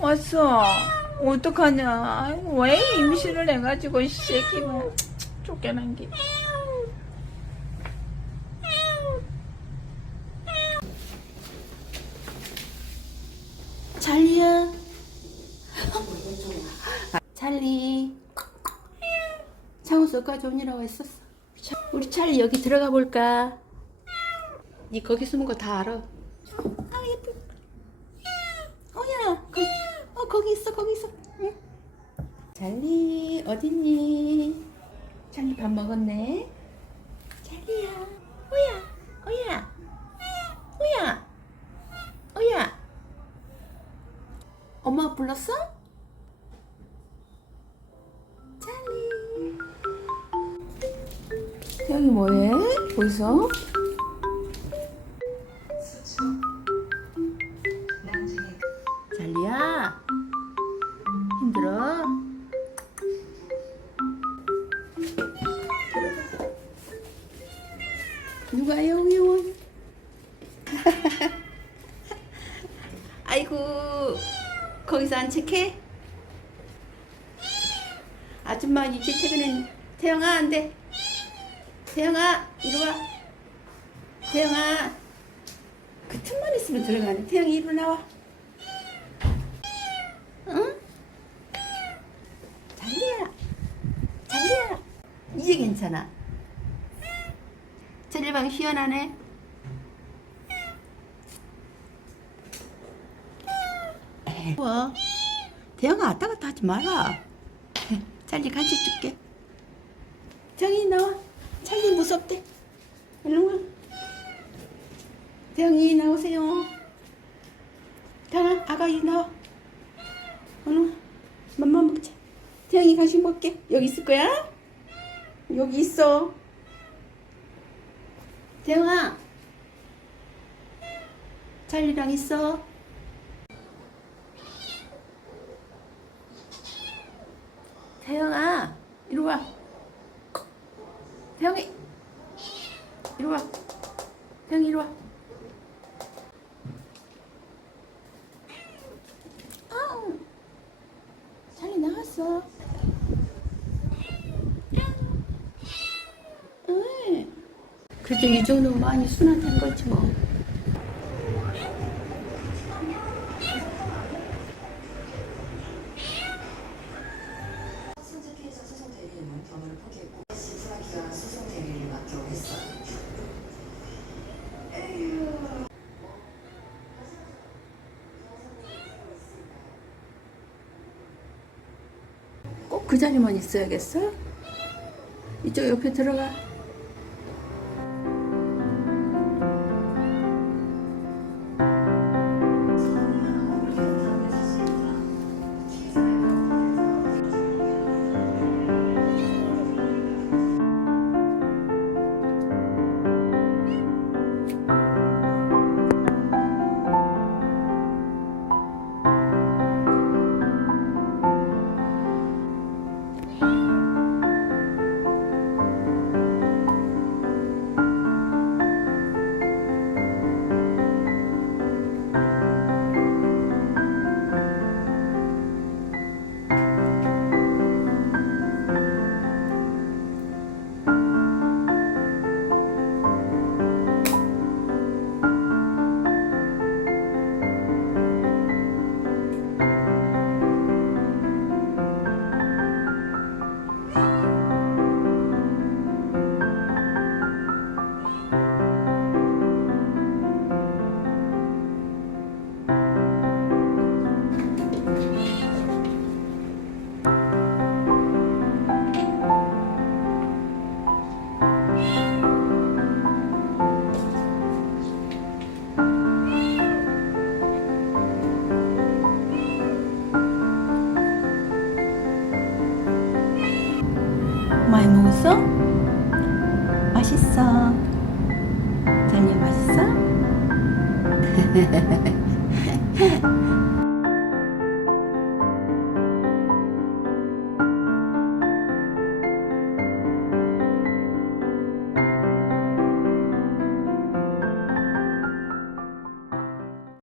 왔어. 어떡하냐. 왜 임신을 해가지고, 이 새끼가. 쫓겨난 게. 찰리야. 찰리. 창호서까지 오니라고 했었어. 자, 우리 찰리 여기 들어가 볼까? 니 거기 숨은 거 다 알아. 아 예쁘. 어야, 거기, 어 거기 있어, 거기 있어. 응. 찰리 어딨니? 찰리 밥 먹었네. 찰리야, 오야, 오야, 오야, 오야. 엄마 불렀어? 찰리. 태영이 뭐해? 거기 거기서 안 책해? 아줌마 이제 퇴근은 태영아 안 돼. 태영아 이리 와. 태영아. 그 틈만 있으면 들어가네. 태영이 이리 나와. 응? 잘리야. 잘리야. 이제 괜찮아. 젤리방 시원하네 뭐? 대영아 왔다 갔다 하지 마라. 찰리 간식 줄게. 정이 나와. 찰리 무섭대. 일로 와. 대영이 나오세요. 대영아 아가 이 나와. 와 맘마 먹자. 대영이 간식 먹게. 여기 있을 거야? 여기 있어. 대영아. 찰리랑 있어 태영아, 이리 와. 태영이, 이리 와. 태영이, 이리 와. 아우, 찰리 나왔어. 응. 그래도 이 정도면 많이 순환된 거지 뭐. 손잡기에서 소송 대리인은 변호를 포기했고 수사기가 소송 대리를 맡기로 했어. 꼭 그 자리만 있어야겠어? 이쪽 옆에 들어가. 먹었어? 맛있어. 잘 맛있어?